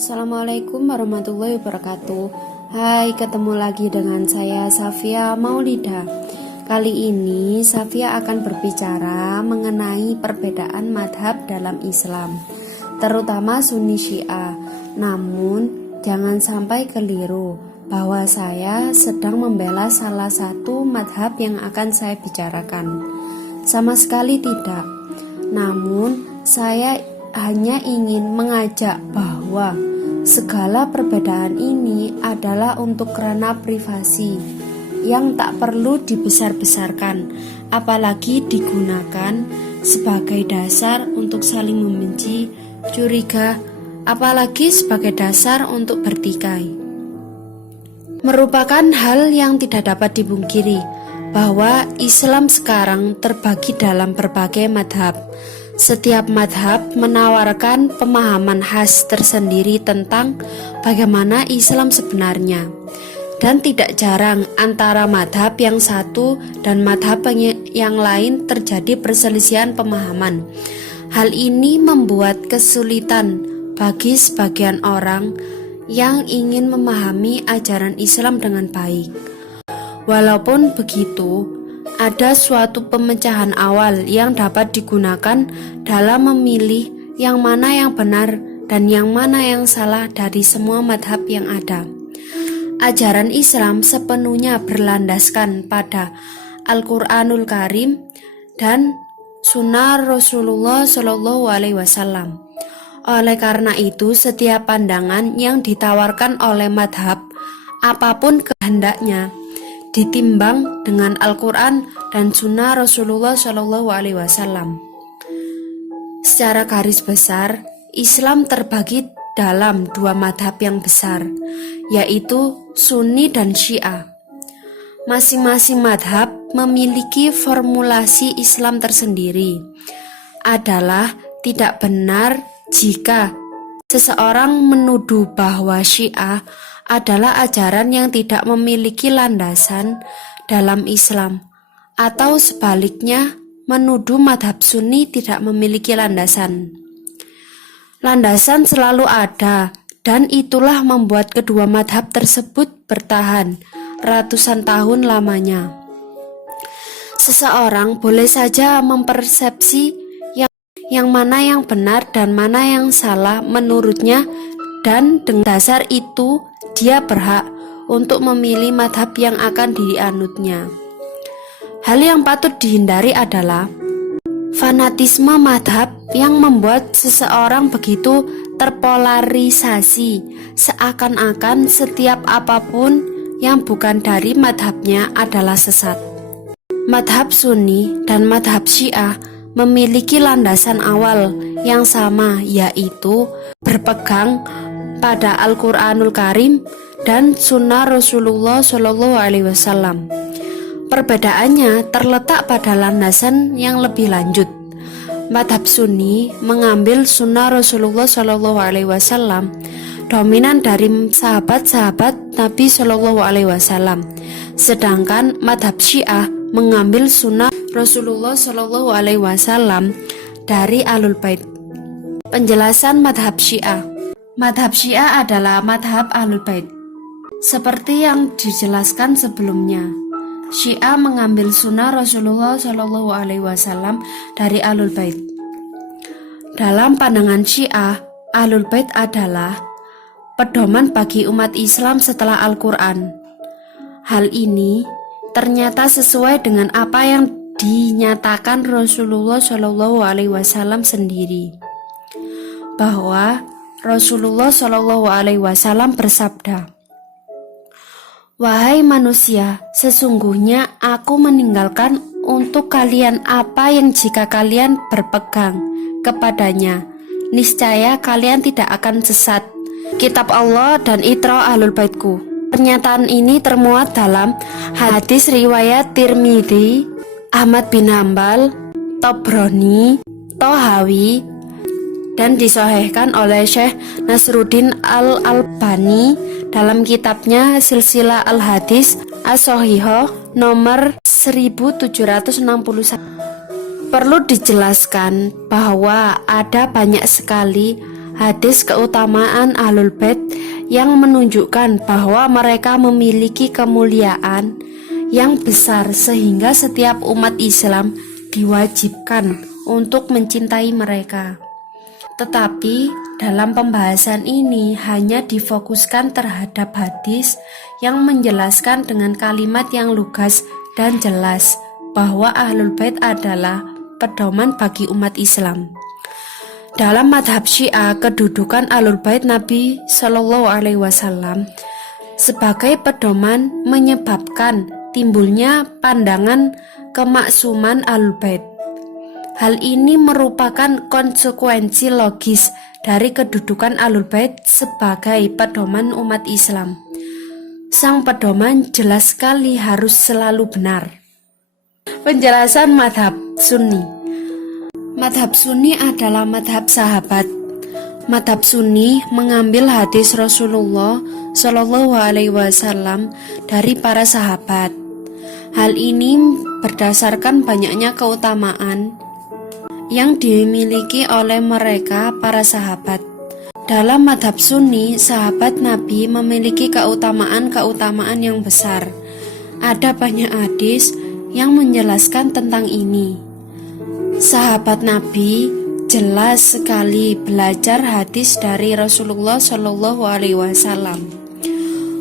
Assalamualaikum warahmatullahi wabarakatuh. Hai, ketemu lagi dengan saya Safia Maulida. Kali ini Safia akan berbicara mengenai perbedaan madhab dalam Islam, terutama Sunni Syiah. Namun jangan sampai keliru bahwa saya sedang membela salah satu madhab yang akan saya bicarakan. Sama sekali tidak. Namun saya hanya ingin mengajak bahwa segala perbedaan ini adalah untuk ranah privasi yang tak perlu dibesar-besarkan, apalagi digunakan sebagai dasar untuk saling membenci, curiga, apalagi sebagai dasar untuk bertikai. Merupakan hal yang tidak dapat dipungkiri bahwa Islam sekarang terbagi dalam berbagai madhab. Setiap madhab menawarkan pemahaman khas tersendiri tentang bagaimana Islam sebenarnya. Dan tidak jarang antara madhab yang satu dan madhab yang lain terjadi perselisihan pemahaman. Hal ini membuat kesulitan bagi sebagian orang yang ingin memahami ajaran Islam dengan baik. Walaupun begitu, ada suatu pemecahan awal yang dapat digunakan dalam memilih yang mana yang benar dan yang mana yang salah dari semua madhab yang ada. Ajaran Islam sepenuhnya berlandaskan pada Al-Quranul Karim dan Sunnah Rasulullah SAW. Oleh karena itu, setiap pandangan yang ditawarkan oleh madhab, apapun kehendaknya, ditimbang dengan Al-Quran dan Sunnah Rasulullah SAW. Secara garis besar, Islam terbagi dalam dua madhab yang besar, yaitu Sunni dan Syiah. Masing-masing madhab memiliki formulasi Islam tersendiri. Adalah tidak benar jika seseorang menuduh bahwa Syiah adalah ajaran yang tidak memiliki landasan dalam Islam, atau sebaliknya menuduh madhab Sunni tidak memiliki landasan. Landasan selalu ada, dan itulah membuat kedua madhab tersebut bertahan ratusan tahun lamanya. Seseorang boleh saja mempersepsi yang mana yang benar dan mana yang salah menurutnya, dan dengan dasar itu dia berhak untuk memilih madhab yang akan dianutnya. Hal yang patut dihindari adalah fanatisme madhab yang membuat seseorang begitu terpolarisasi, seakan-akan setiap apapun yang bukan dari madhabnya adalah sesat. Madhab Sunni dan madhab Syiah memiliki landasan awal yang sama, yaitu berpegang pada Al-Quranul Karim dan Sunnah Rasulullah SAW. Perbedaannya terletak pada landasan yang lebih lanjut. Madhab Sunni mengambil Sunnah Rasulullah SAW dominan dari sahabat-sahabat Nabi SAW, sedangkan madhab Syiah mengambil Sunnah Rasulullah SAW dari Ahlul Bait. Penjelasan madhab Syiah. Madhab Syiah adalah madhab Ahlul Bait. Seperti yang dijelaskan sebelumnya, Syiah mengambil Sunnah Rasulullah SAW dari Ahlul Bait. Dalam pandangan Syiah, Ahlul Bait adalah pedoman bagi umat Islam setelah Al-Quran. Hal ini ternyata sesuai dengan apa yang dinyatakan Rasulullah SAW sendiri, bahwa Rasulullah SAW bersabda, "Wahai manusia, sesungguhnya aku meninggalkan untuk kalian apa yang jika kalian berpegang kepadanya, niscaya kalian tidak akan sesat, kitab Allah dan Itra Ahlul Baitku." Pernyataan ini termuat dalam hadis riwayat Tirmidzi, Ahmad bin Hambal, Tobroni, Tohawi, dan disahihkan oleh Syekh Nasruddin Al-Albani dalam kitabnya Silsilah Al-Hadis As-Shahihah nomor 1761. Perlu dijelaskan bahwa ada banyak sekali hadis keutamaan Ahlul Bait yang menunjukkan bahwa mereka memiliki kemuliaan yang besar sehingga setiap umat Islam diwajibkan untuk mencintai mereka. Tetapi dalam pembahasan ini hanya difokuskan terhadap hadis yang menjelaskan dengan kalimat yang lugas dan jelas bahwa Ahlul Bait adalah pedoman bagi umat Islam. Dalam madhab Syiah, kedudukan Ahlul Bait Nabi Shallallahu Alaihi Wasallam sebagai pedoman menyebabkan timbulnya pandangan kemaksuman Ahlul Bait. Hal ini merupakan konsekuensi logis dari kedudukan Ahlul Bait sebagai pedoman umat Islam. Sang pedoman jelas sekali harus selalu benar. Penjelasan madhab Sunni. Madhab Sunni adalah madhab sahabat. Madhab Sunni mengambil hadis Rasulullah Shallallahu Alaihi Wasallam dari para sahabat. Hal ini berdasarkan banyaknya keutamaan yang dimiliki oleh mereka para sahabat. Dalam madhab Sunni, sahabat Nabi memiliki keutamaan-keutamaan yang besar. Ada banyak hadis yang menjelaskan tentang ini. Sahabat Nabi jelas sekali belajar hadis dari Rasulullah Shallallahu Alaihi Wasallam.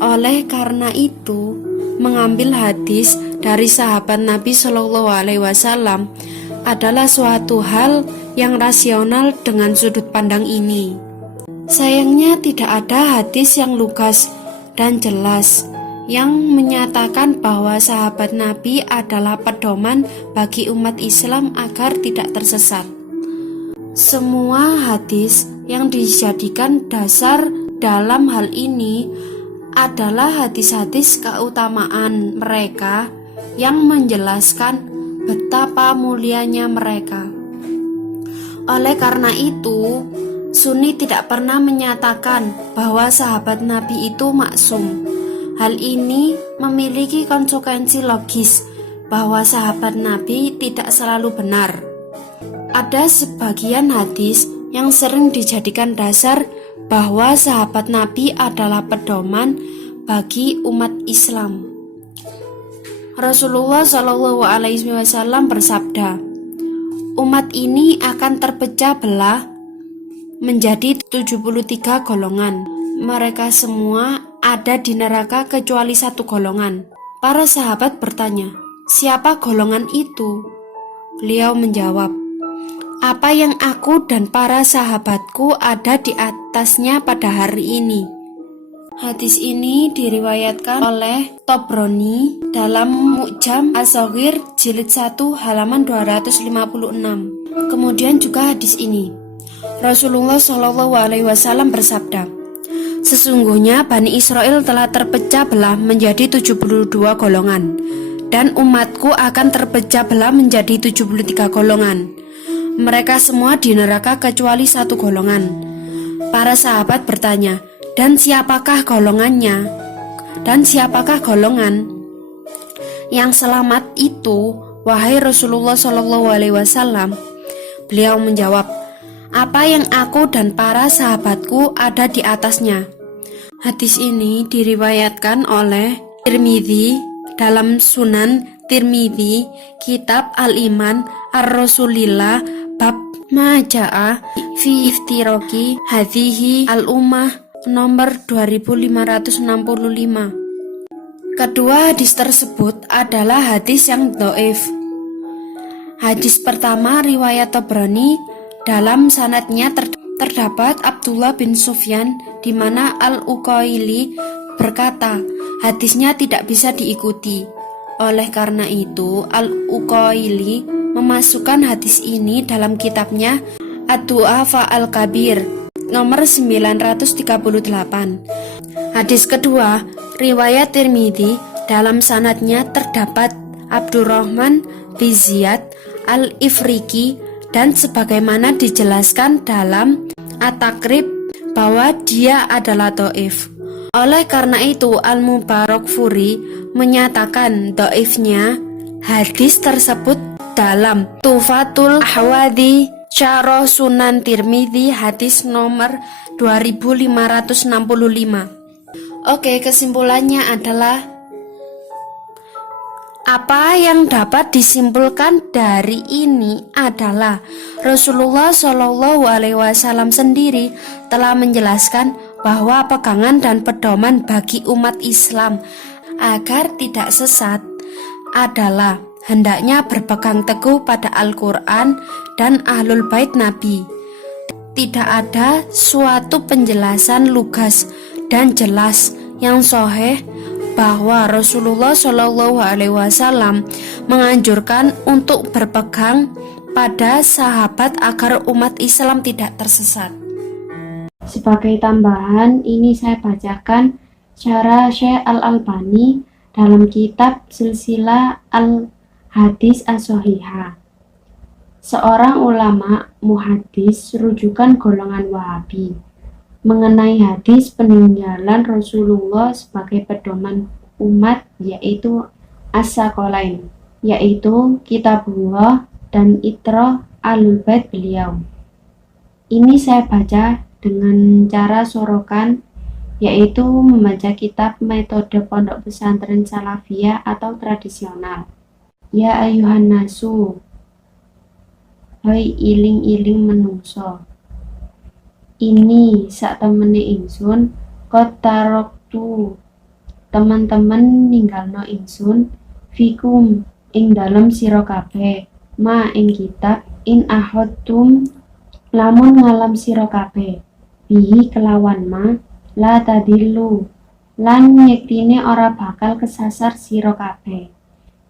Oleh karena itu, mengambil hadis dari sahabat Nabi Shallallahu Alaihi Wasallam adalah suatu hal yang rasional dengan sudut pandang ini. Sayangnya tidak ada hadis yang lugas dan jelas yang menyatakan bahwa sahabat Nabi adalah pedoman bagi umat Islam agar tidak tersesat. Semua hadis yang dijadikan dasar dalam hal ini adalah hadis-hadis keutamaan mereka yang menjelaskan betapa mulianya mereka. Oleh karena itu, Sunni tidak pernah menyatakan bahwa sahabat Nabi itu maksum. Hal ini memiliki konsekuensi logis bahwa sahabat Nabi tidak selalu benar. Ada sebagian hadis yang sering dijadikan dasar bahwa sahabat Nabi adalah pedoman bagi umat Islam. Rasulullah Shallallahu Alaihi Wasallam bersabda, umat ini akan terpecah belah menjadi 73 golongan. Mereka semua ada di neraka kecuali satu golongan. Para sahabat bertanya, siapa golongan itu? Beliau menjawab, apa yang aku dan para sahabatku ada di atasnya pada hari ini. Hadis ini diriwayatkan oleh Tobroni dalam Mu'jam As-Shaghir jilid 1 halaman 256. Kemudian juga hadis ini, Rasulullah Shallallahu Alaihi Wasallam bersabda, sesungguhnya Bani Israel telah terpecah belah menjadi 72 golongan, dan umatku akan terpecah belah menjadi 73 golongan. Mereka semua di neraka kecuali satu golongan. Para sahabat bertanya, dan siapakah golongannya? Dan siapakah golongan yang selamat itu, wahai Rasulullah Shallallahu Alaihi Wasallam? Beliau menjawab, apa yang aku dan para sahabatku ada di atasnya. Hadis ini diriwayatkan oleh Tirmidzi dalam Sunan Tirmidzi, Kitab Al-Iman Ar-Rasulillah, bab Maja'a fi iftiraki hadhihi al-ummah nomor 2565. Kedua hadis tersebut adalah hadis yang dhaif. Hadis pertama riwayat Tabrani, dalam sanadnya terdapat Abdullah bin Sufyan, di mana Al-Uqaili berkata, hadisnya tidak bisa diikuti. Oleh karena itu, Al-Uqaili memasukkan hadis ini dalam kitabnya Ad-Du'afa Al-Kabir nomor 938. Hadis kedua, riwayat Tirmidzi, dalam sanadnya terdapat Abdurrahman bin Ziyad Al-Ifriqi, dan sebagaimana dijelaskan dalam At-Taqrib bahwa dia adalah dhaif. Oleh karena itu, Al-Mubarakfuri menyatakan dhaifnya hadis tersebut dalam Tufatul Ahwadhi Syarah Sunan Tirmidzi hadis nomor 2565. Oke, kesimpulannya adalah apa yang dapat disimpulkan dari ini adalah Rasulullah Shallallahu Alaihi Wasallam sendiri telah menjelaskan bahwa pegangan dan pedoman bagi umat Islam agar tidak sesat adalah hendaknya berpegang teguh pada Al-Quran dan Ahlul Bait Nabi. Tidak ada suatu penjelasan lugas dan jelas yang sahih bahwa Rasulullah Shallallahu Alaihi Wasallam menganjurkan untuk berpegang pada sahabat agar umat Islam tidak tersesat. Sebagai tambahan, ini saya bacakan syarah Syekh Al-Albani dalam kitab Silsilah Al-Hadis As-Shahihah. Seorang ulama muhadis rujukan golongan Wahabi mengenai hadis peninggalan Rasulullah sebagai pedoman umat, yaitu As-Shaqalain, yaitu Kitabullah dan Itrah Ahlul Bait beliau. Ini saya baca dengan cara sorokan, yaitu membaca kitab metode pondok pesantren salafiyah atau tradisional. Ya ayuhan nasu, hoi iling-iling menungso, ini sak temene ingsun kotaroktu, teman-teman ninggalno ingsun fikum ing dalem sira kabeh ma ing kitab in ahodtum lamun ngalam sira kabeh bihi kelawan ma la tadillu lan yektine ora bakal kesasar sira kabeh.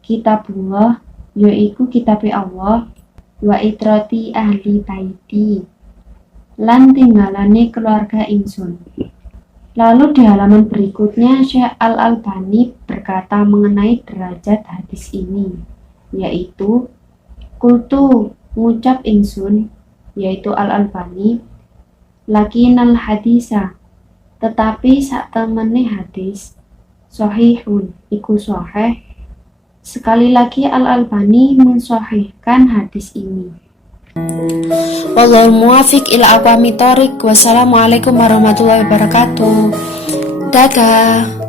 Kitabullah yaiku kitabe Allah, wa itrati ahli baiti lan tinggalane keluarga ingsun. Lalu di halaman berikutnya Syekh Al-Albani berkata mengenai derajat hadis ini, yaitu kultu ngucap ingsun, yaitu Al-Albani, lakinal hadisa, tetapi sak temene hadis sahihun iku sahih. Sekali lagi Al-Albani mensahihkan hadis ini. Wallahul muwaffiq ila aqwamit thoriq. Wassalamualaikum warahmatullahi wabarakatuh. Dadah.